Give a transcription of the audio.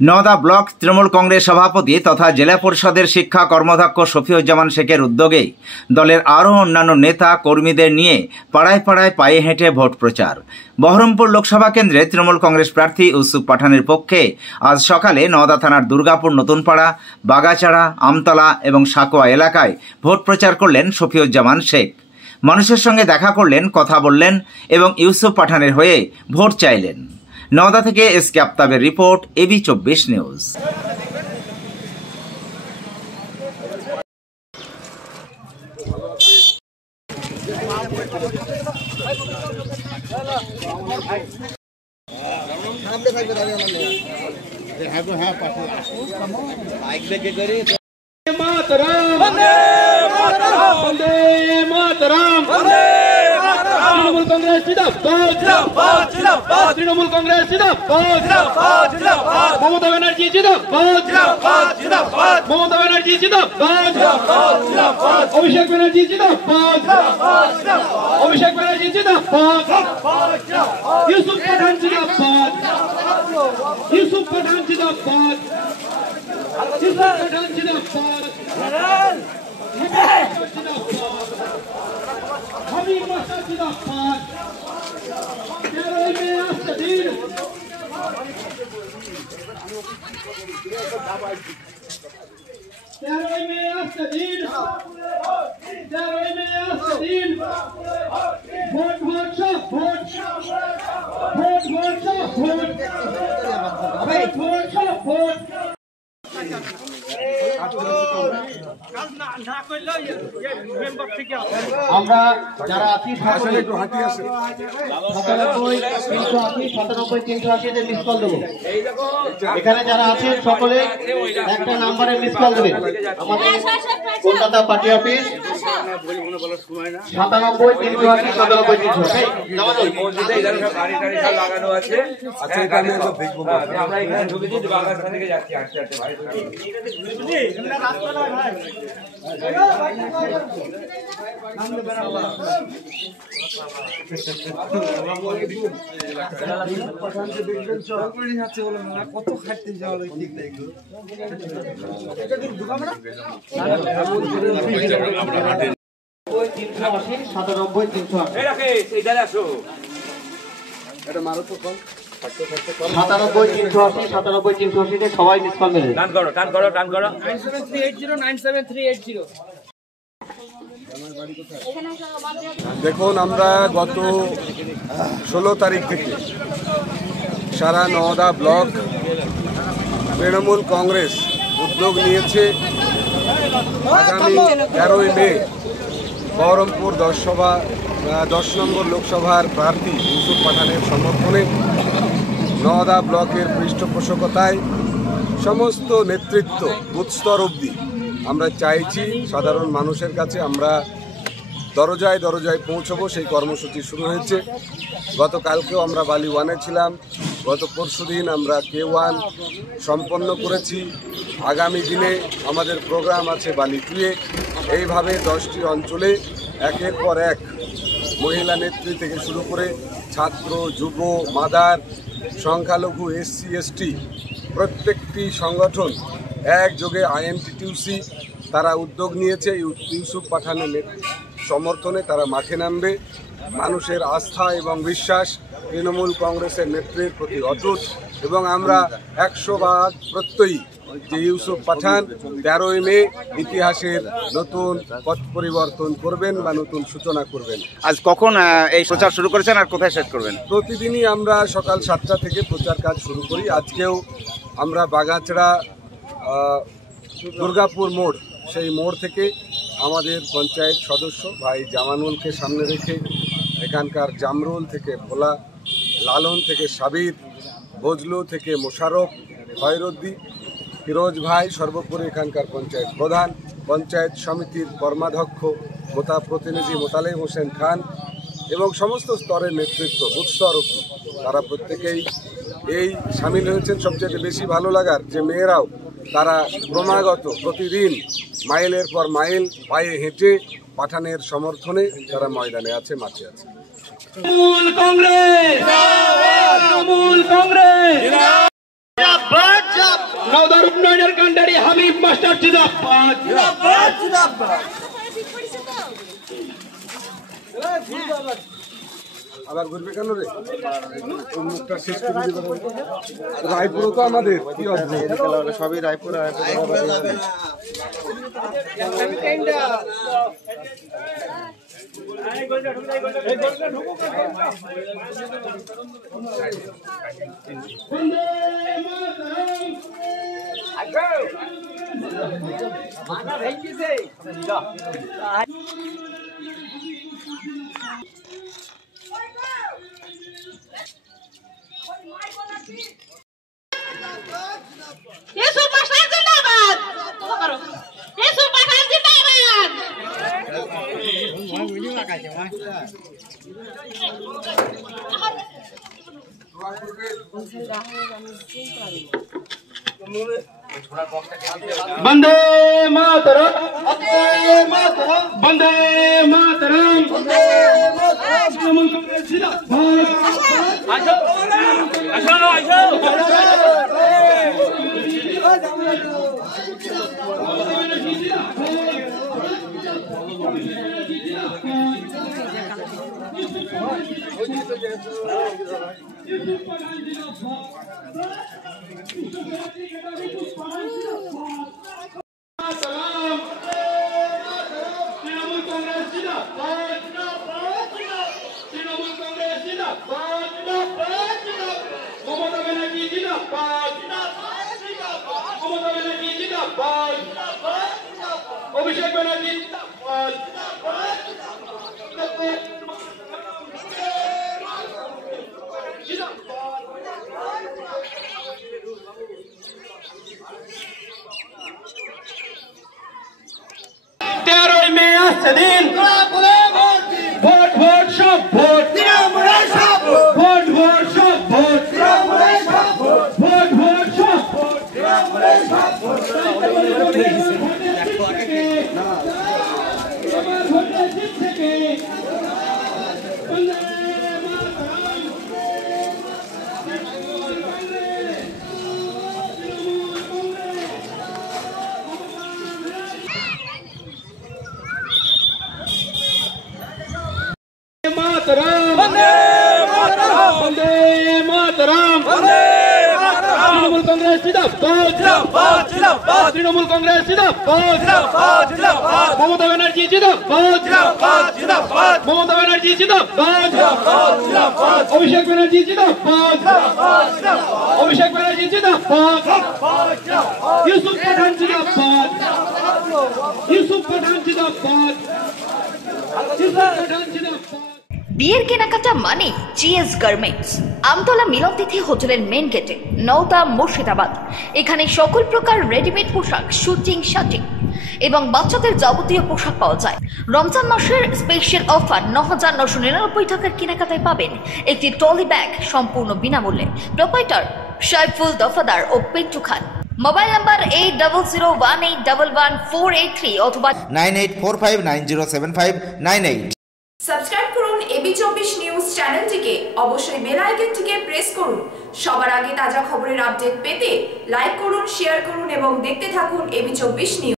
Nowda block Trinamool Congress সভাপতি তথা জেলা পরিষদের শিক্ষা কর্মাধ্যক্ষ শফিউজ্জামান শেখের উদ্যোগে দলের আরও অন্যান্য নেতা কর্মীদের নিয়ে পাড়ায় পাড়ায় পায়ে হেঁটে ভোট প্রচার। বহরমপুর লোকসভা কেন্দ্রে তৃণমূল কংগ্রেস প্রার্থী ইউসুফ পাঠানের পক্ষে আজ সকালে নওদা থানার দুর্গাপুর নতুনপাড়া, বাগাচাড়া, আমতলা এবং সাকোয়া এলাকায় ভোট প্রচার করলেন শফিউজ্জামান শেখ। মানুষের সঙ্গে দেখা করলেন, কথা বললেন এবং ইউসুফ পাঠানের হয়ে ভোট চাইলেন। নওদা থেকে এসকে আফতাবের রিপোর্ট, এবি24 নিউজ। তৃণমূল কংগ্রেস জিন্দাবাদ, তৃণমূল কংগ্রেস জিন্দাবাদ, মমতা ব্যানার্জি জিন্দাবাদ, মমতা ব্যানার্জি জিন্দাবাদ, অভিষেক ব্যানার্জি জিন্দাবাদ, অভিষেক ব্যানার্জি জিন্দাবাদ, ইউসুফ পাঠান জিন্দাবাদ, ইউসুফ পাঠান জিন্দাবাদ, ইউসুফ পাঠান জিন্দাবাদ, হাবিব মাস্টার জিন্দাবাদ। 13ই মে আসছে দিন, 13ই মে আসছে দিন, 13ই মে আসছে দিন। ভোট ভোট সব ভোট, ভোট ভোট সব ভোট, ভোট ভোট সব ভোট। আমরা যারা আছি সকলে একটু হাঁটি আছে 97-380-97-380 মিস কল দেবো। এখানে যারা আছেন সকলে একটা নাম্বারে মিস কল দেবেন। আমাদের কলকাতা পার্টি অফিস 97-380-97-380 লাগানো আছে। আচ্ছা, এখানে আমরা এখানে ঢুকে দিই, বাগাস্তা থেকে যাচ্ছি আস্তে আস্তে ভাই। কত খাটতে যাওয়া ঠিক নাই। সবাই মিস কল মেরে টান করো, টান করো, টান করো। 9738097380। দেখুন, আমরা গত 16 তারিখ থেকে সারা নওদা ব্লক তৃণমূল কংগ্রেস উদ্যোগ নিয়েছে আগামী 13ই মে বহরমপুর 10 নম্বর লোকসভার প্রার্থী ইউসুফ পাঠানের সমর্থনে নওদা ব্লকের পৃষ্ঠপোষকতায় সমস্ত নেতৃত্ব বুথ স্তর অবধি আমরা চাইছি সাধারণ মানুষের কাছে আমরা দরজায় দরজায় পৌঁছবো। সেই কর্মসূচি শুরু হয়েছে। গতকালকেও আমরা বালি 1-এ ছিলাম, গত পরশুদিন আমরা K1 সম্পন্ন করেছি। আগামী দিনে আমাদের প্রোগ্রাম আছে বালি 2-এ। এইভাবে 10টি অঞ্চলে একের পর এক মহিলা নেত্রী থেকে শুরু করে ছাত্র, যুব, মাদার, সংখ্যালঘু, SC ST প্রত্যেকটি সংগঠন একযোগে INTTUC তারা উদ্যোগ নিয়েছে ইউসুফ পাঠানের সমর্থনে তারা মাঠে নামবে। মানুষের আস্থা এবং বিশ্বাস তৃণমূল কংগ্রেসের নেত্রীর প্রতি অটুট এবং আমরা 100% প্রত্যয়ী যে ইউসুফ পাঠান 13ই মে ইতিহাসের নতুন পথ পরিবর্তন করবেন বা নতুন সূচনা করবেন। আজ কখন এই প্রচার শুরু করেছেন আর কোথায় শেষ করবেন? প্রতিদিনই আমরা সকাল 7টা থেকে প্রচার কাজ শুরু করি। আজকেও আমরা বাগাচড়া দুর্গাপুর মোড়, সেই মোড় থেকে আমাদের পঞ্চায়েত সদস্য ভাই জামানুলকে সামনে রেখে এখানকার জামরুল থেকে ভোলা, লালন থেকে সাবির, বজলু থেকে মোশারফ, খয়রুদ্দি, ফিরোজ ভাই, সর্বোপরি এখানকার পঞ্চায়েত প্রধান, পঞ্চায়েত সমিতির কর্মাধ্যক্ষ, মোতা প্রতিনিধি মোতালেব হোসেন খান এবং সমস্ত স্তরের নেতৃত্ব বুথ স্তর অবধি তারা প্রত্যেকেই এই সামিল হয়েছেন। সবচেয়ে বেশি ভালো লাগার যে মেয়েরাও তারা ক্রমাগত প্রতিদিন মাইলের পর মাইল পায়ে হেঁটে পাঠানের সমর্থনে তারা ময়দানে আছে, মাঠে আছে। তৃণমূল কংগ্রেস, তৃণমূল কংগ্রেস। নওদার উন্নয়নের কাণ্ডারি হাবিব মাস্টার জিন্দাবাদ। আবার ঘুরবে কেন রে? মুখটা শেষ করে দিবে। রায়পুর তো আমাদের কি সবই রায়পুর। वंदे मातरम, वंदे मातरम, तृणमूल कांग्रेस ममता बनर्जी जिंदाबाद, ममता बनर्जी जिंदाबाद, अभिषेक बनर्जी जिंदाबाद, तेरह में दिन ভোট ভোট সব ভোট, ভোট ভোট সব ভোট, ভোট ভোট সব ভোট, मातरम, वंदे मातरम, वंदे मातरम, वंदे मातरम, तृणमूल कांग्रेस जिंदाबाद, जिंदाबाद, जिंदाबाद, तृणमूल कांग्रेस जिंदाबाद, जिंदाबाद, जिंदाबाद, ममता बनर्जी जिंदाबाद, जिंदाबाद, जिंदाबाद, ममता बनर्जी जिंदाबाद, जिंदाबाद, जिंदाबाद, अभिषेक बनर्जी जिंदाबाद, जिंदाबाद, जिंदाबाद, अभिषेक बनर्जी जिंदाबाद, जिंदाबाद, जिंदाबाद, यूसुफ पठान जिंदाबाद, यूसुफ पठान जिंदाबाद, यूसुफ पठान जिंदाबाद। বিয়ের কেনাকাটা মানে জিএস গার্মেন্টস, আমতলা মিলনতিথি হোটেলের মেন গেটে, নওদা, মুর্শিদাবাদ। এখানে সকল প্রকার রেডিমেড পোশাক, শুটিং, শাটিং এবং বাচ্চাদের যাবতীয় পোশাক পাওয়া যায়। রমজান মাসের স্পেশাল অফার ৯,৯৯৯ টাকার কেনাকাটায় পাবেন একটি ট্রলি ব্যাগ সম্পূর্ণ বিনামূল্যে। প্রোপাইটার সাইফুল দফাদার ও পিন্টু খান। মোবাইল নাম্বার 8001811483 অথবা 9845907598। সাবস্ক্রাইব করুন এবি24 নিউজ চ্যানেলটিকে, অবশ্যই বেল আইকনটিকে প্রেস করুন। সবার আগে তাজা খবরের আপডেট পেতে লাইক করুন, শেয়ার করুন এবং দেখতে থাকুন এবি24 নিউজ।